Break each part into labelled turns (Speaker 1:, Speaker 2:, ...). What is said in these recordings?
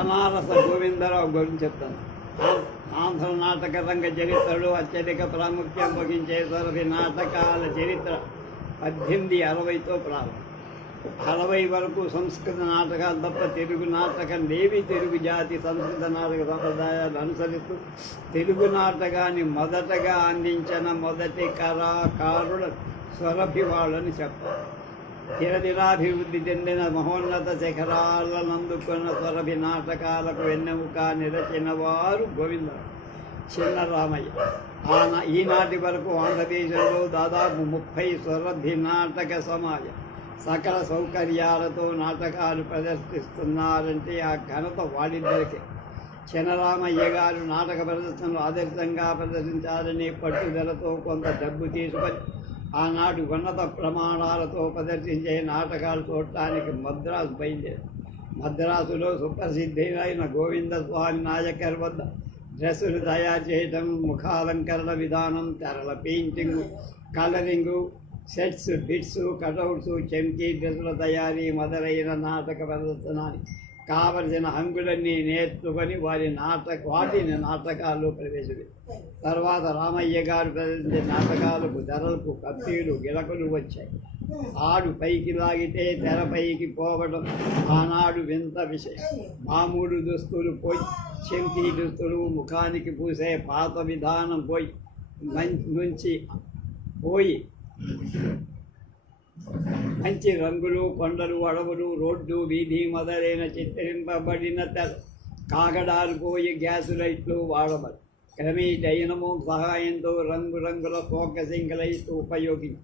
Speaker 1: అనారస గోవిందరావు గురించి చెప్తాను. ఆంధ్ర నాటక రంగ చరిత్రలో అత్యధిక ప్రాముఖ్యం వహించే సరఫి నాటకాల చరిత్ర పద్దెనిమిది అరవైతో ప్రారంభం. అరవై వరకు సంస్కృత నాటకాలు తప్ప తెలుగు నాటకం లేవి తెలుగు జాతి సంస్కృత నాటక సంప్రదాయాలు అనుసరిస్తూ తెలుగు నాటకాన్ని మొదటగా అందించిన మొదటి కళాకారుల స్వరభి వాళ్ళని చెప్పాలి. దినదినాభివృద్ధి చెందిన మహోన్నత శిఖరాలనందుకున్న స్వరభి నాటకాలకు వెన్నెముక నిరచిన వారు గోవింద చిన్నరామయ్య. ఆన ఈనాటి వరకు ఆంధ్రదేశంలో దాదాపు ముప్పై స్వరభి నాటక సమాజం సకల సౌకర్యాలతో నాటకాలు ప్రదర్శిస్తున్నారంటే ఆ ఘనత వాడిద్దరికే చినరామయ్య గారు నాటక ప్రదర్శనలు ఆదర్శంగా ప్రదర్శించాలని పట్టుదలతో కొంత డబ్బు తీసుకొని ఆనాడు ఉన్నత ప్రమాణాలతో ప్రదర్శించే నాటకాలు చూడటానికి మద్రాసు బయలుదేరి. మద్రాసులో సుప్రసిద్ధైన గోవిందస్వామి నాయకర్ వద్ద డ్రెస్సులు తయారు చేయటం ముఖాలంకరణ విధానం తెరల painting colouring sets bits cutouts చెంకీ డ్రెస్సుల తయారీ మొదలైన నాటక ప్రదర్శనానికి కావలసిన హంగులన్నీ నేర్చుకొని వారి నాటక వాటిని నాటకాలు ప్రవేశపెట్టి తర్వాత రామయ్య గారు ప్రవేశించే నాటకాలకు ధరలకు కత్తిలు గిలకలు వచ్చాయి. ఆడు పైకి లాగితే తెర పైకి పోవడం ఆనాడు వింత విషయం మామూలు దుస్తులు పోయి చెంకి దుస్తులు ముఖానికి పూసే పాత విధానం పోయి మం- నుంచి పోయి మంచి రంగులు కొండలు అడవులు రోడ్డు వీధి మొదలైన చిత్రింపబడిన కాగడాలు పోయి గ్యాస్ లైట్లు వాడబడి క్రమీ డైనమో సహాయంతో రంగురంగుల ఫోకసింగ్ లైట్ ఉపయోగించి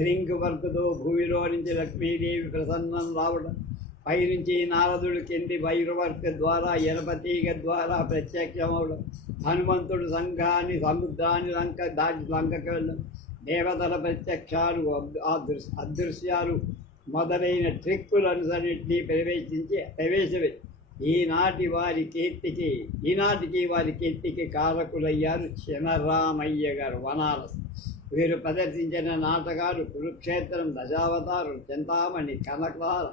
Speaker 1: రింగ్ వర్క్తో భూమిలో నుంచి లక్ష్మీదేవి ప్రసన్నం రావడం పైనుంచి నారదుడు కింది వైరవర్క్ ద్వారా ఎనపతీగ ద్వారా ప్రత్యక్షమవడం హనుమంతుడు సంఘాన్ని సముద్రాన్ని లంక దాటి లంకకి వెళ్ళడం దేవతల ప్రత్యక్షాలు అదృశ్ అదృశ్యాలు మొదలైన ట్రిక్కులు అనుసరింటినీ ప్రవేశించి ప్రవేశమే ఈనాటి వారి కీర్తికి ఈనాటికి వారి కీర్తికి కారకులయ్యారు చినరామయ్య గారు వనారస్. వీరు ప్రదర్శించిన నాటకాలు కురుక్షేత్రం దశావతారు చింతామణి కనకాల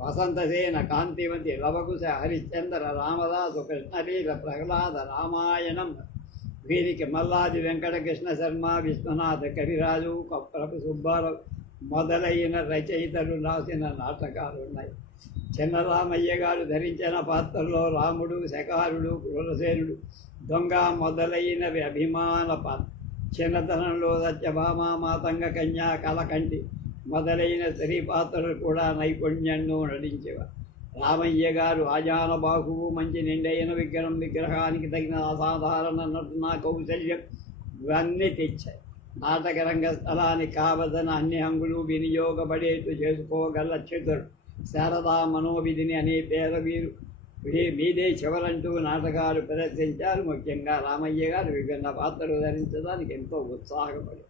Speaker 1: వసంతసేన కాంతివంతి లవకుశ హరిశ్చంద్ర రామదాసు కృష్ణలీల ప్రహ్లాద రామాయణం వీరికి మల్లాది వెంకటకృష్ణ శర్మ విశ్వనాథ కవిరాజు కొప్పలపు సుబ్బారావు మొదలైన రచయితలు రాసిన నాటకాలు ఉన్నాయి చిన్నరామయ్య గారు ధరించిన పాత్రల్లో రాముడు శకారుడు కులసేనుడు దొంగ మొదలైనవి అభిమాన పాత్ర. చిన్నతనంలో సత్యభామ మాతంగ కన్యా కలకంటి మొదలైన స్త్రీ పాత్రలు కూడా నైపుణ్యంలో నటించేవారు. రామయ్య గారు ఆజాన బాహువు మంచి నిండైన విగ్రహం విగ్రహానికి తగిన అసాధారణ నటన కౌశల్యం ఇవన్నీ తెచ్చాయి. నాటక రంగ స్థలానికి కావలసిన అన్ని హంగులు వినియోగపడేట్టు చేసుకోగల చిత్రుడు శారదా మనోవిధిని అనే పేద వీరు. మీదే చివరంటూ నాటకాలు ప్రదర్శించారు ముఖ్యంగా రామయ్య గారు విభిన్న పాత్రలు ధరించడానికి ఎంతో ఉత్సాహపడారు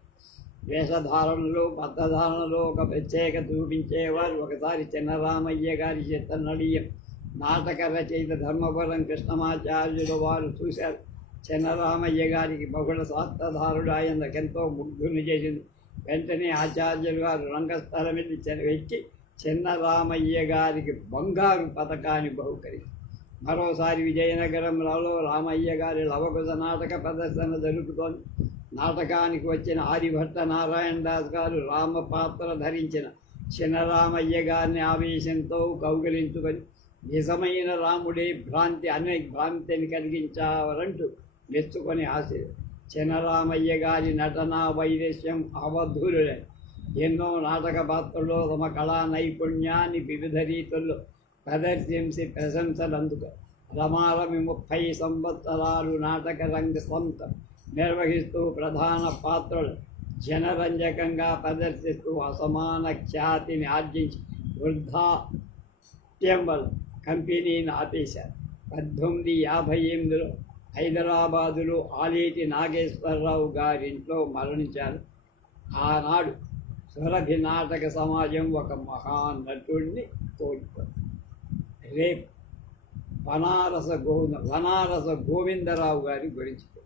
Speaker 1: వేషధారణలో పద్ధధారణలో ఒక ప్రత్యేకత చూపించేవారు. ఒకసారి చిన్నరామయ్య గారి చిత్తనడీయం నాటక రచయిత ధర్మపురం కృష్ణమాచార్యుల వారు చూశారు. చిన్నరామయ్య గారికి బహుళ శాస్త్రధారుడు ఆయనకెంతో ముగ్ధుని చేసింది. వెంటనే ఆచార్యులు గారు రంగస్థలం వెళ్ళి ఎక్కి చిన్నరామయ్య గారికి బంగారు పథకాన్ని బహుకరించారు. మరోసారి విజయనగరంలో రామయ్య గారి లవకుశ నాటక ప్రదర్శన జరుగుతోంది నాటకానికి వచ్చిన ఆదిభట్ట నారాయణ దాస్ గారు రామ పాత్ర ధరించిన చిన్నరామయ్య గారిని ఆవేశంతో కౌగలించుకొని నిజమైన రాముడే భ్రాంతి అనే భ్రాంతిని కలిగించారంటూ మెచ్చుకొని ఆశ చిన్నరామయ్య గారి నటన వైరస్యం అవధూరులే. ఎన్నో నాటక పాత్రల్లో తమ కళా నైపుణ్యాన్ని వివిధ రీతుల్లో ప్రదర్శించి ప్రశంసలు అందుకు రమారమి ముప్పై సంవత్సరాలు నాటక రంగ సంస్థ నిర్వహిస్తూ ప్రధాన పాత్రలు జనరంజకంగా ప్రదర్శిస్తూ అసమాన ఖ్యాతిని ఆర్జించి వృద్ధాప్యం వల్ల కంపెనీని ఆపేశారు. పద్దెనిమిది యాభై ఎనిమిదిలో హైదరాబాదులో ఆలేటి నాగేశ్వరరావు గారింట్లో మరణించారు. ఆనాడు సురభి నాటక సమాజం ఒక మహానటుడిని కోల్పోయింది. రేపు బనారస గోవింద బనారస గోవిందరావు గారి గురించి